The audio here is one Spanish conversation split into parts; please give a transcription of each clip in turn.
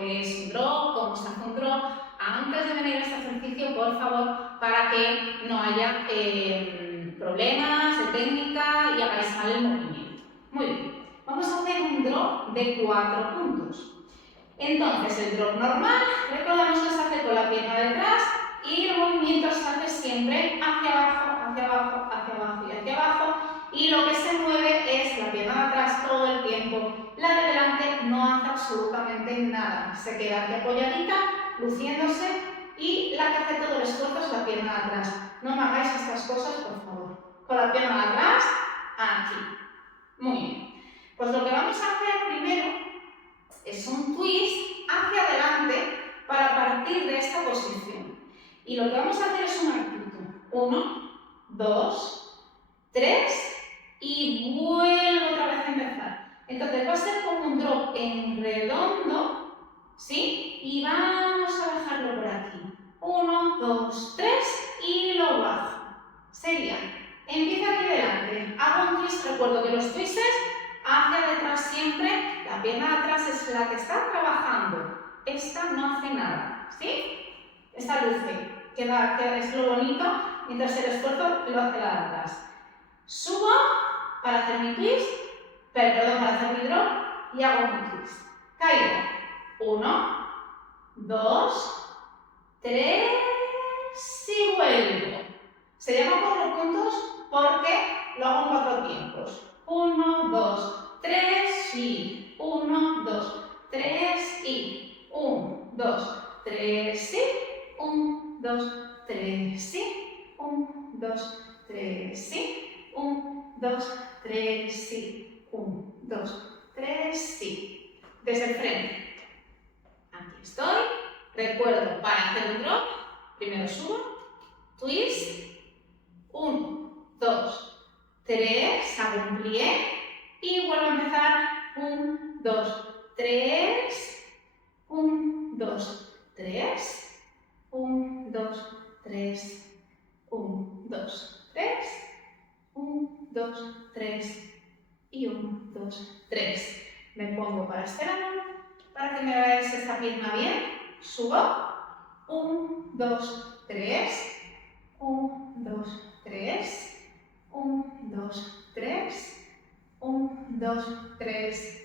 que es un drop, cómo se hace un drop, antes de venir a este ejercicio, por favor, para que no haya problemas de técnica y hagáis mal el movimiento. Muy bien, vamos a hacer un drop de 4 puntos. Entonces, el drop normal, recordamos que se hace con la pierna detrás y el movimiento se hace siempre hacia abajo, hacia abajo, hacia abajo y hacia abajo. Y lo que se mueve es la pierna de atrás todo el tiempo. La de delante no hace absolutamente nada. Se queda aquí apoyadita, luciéndose, y la que hace todo el esfuerzo es la pierna de atrás. No me hagáis estas cosas, por favor. Con la pierna de atrás, aquí. Muy bien. Pues lo que vamos a hacer primero es un twist hacia adelante para partir de esta posición. Y lo que vamos a hacer es un arquito. 1, 2, 3 y vuelvo otra vez a empezar. Entonces va a ser como un drop en redondo, ¿sí? Y vamos a bajarlo por aquí. 1, 2, 3 y lo bajo. Sería, empieza aquí delante, hago un twist, recuerdo que los twists hacia detrás siempre, la pierna de atrás es la que está trabajando, esta no hace nada, ¿sí? Esta luce, que es lo bonito, mientras el esfuerzo lo hace la de atrás. Subo para hacer mi twist, perdón, para hacer mi drop y hago un twist. Caigo, 1, 2, 3 y vuelvo. Se llama 4 puntos porque lo hago en 4 tiempos. 1, 2, 3 y 1, 2, 3 y 1, 2, 3 y 1, 2, 3 y 1, 2, 3 y 1, 2, 3 y 1, 2, 3 y desde el frente. Aquí estoy. Recuerdo, para hacer un drop, primero subo, twist, 1, 2, 3, hago un plié y vuelvo a empezar. 1, 2, 3, 1, 2, 3, 1, 2, 3, 1, 2, 3, 1, 2, 3 y 1, 2, 3. Me pongo para este lado, para que me veáis esta pierna bien. Subo. 1, 2, 3. 1, 2, 3. 1, 2, 3. 1, 2, 3.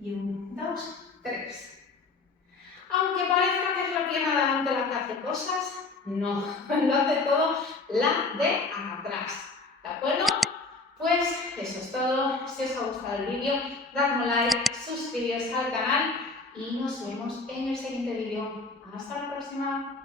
Y 1, 2, 3. Aunque parezca que es la pierna de adelante la que hace cosas, no, lo hace todo la de atrás. ¿De acuerdo? Pues eso es todo. Si os ha gustado el vídeo, dadme un like, suscribiros al canal y nos vemos en el siguiente vídeo. Hasta la próxima.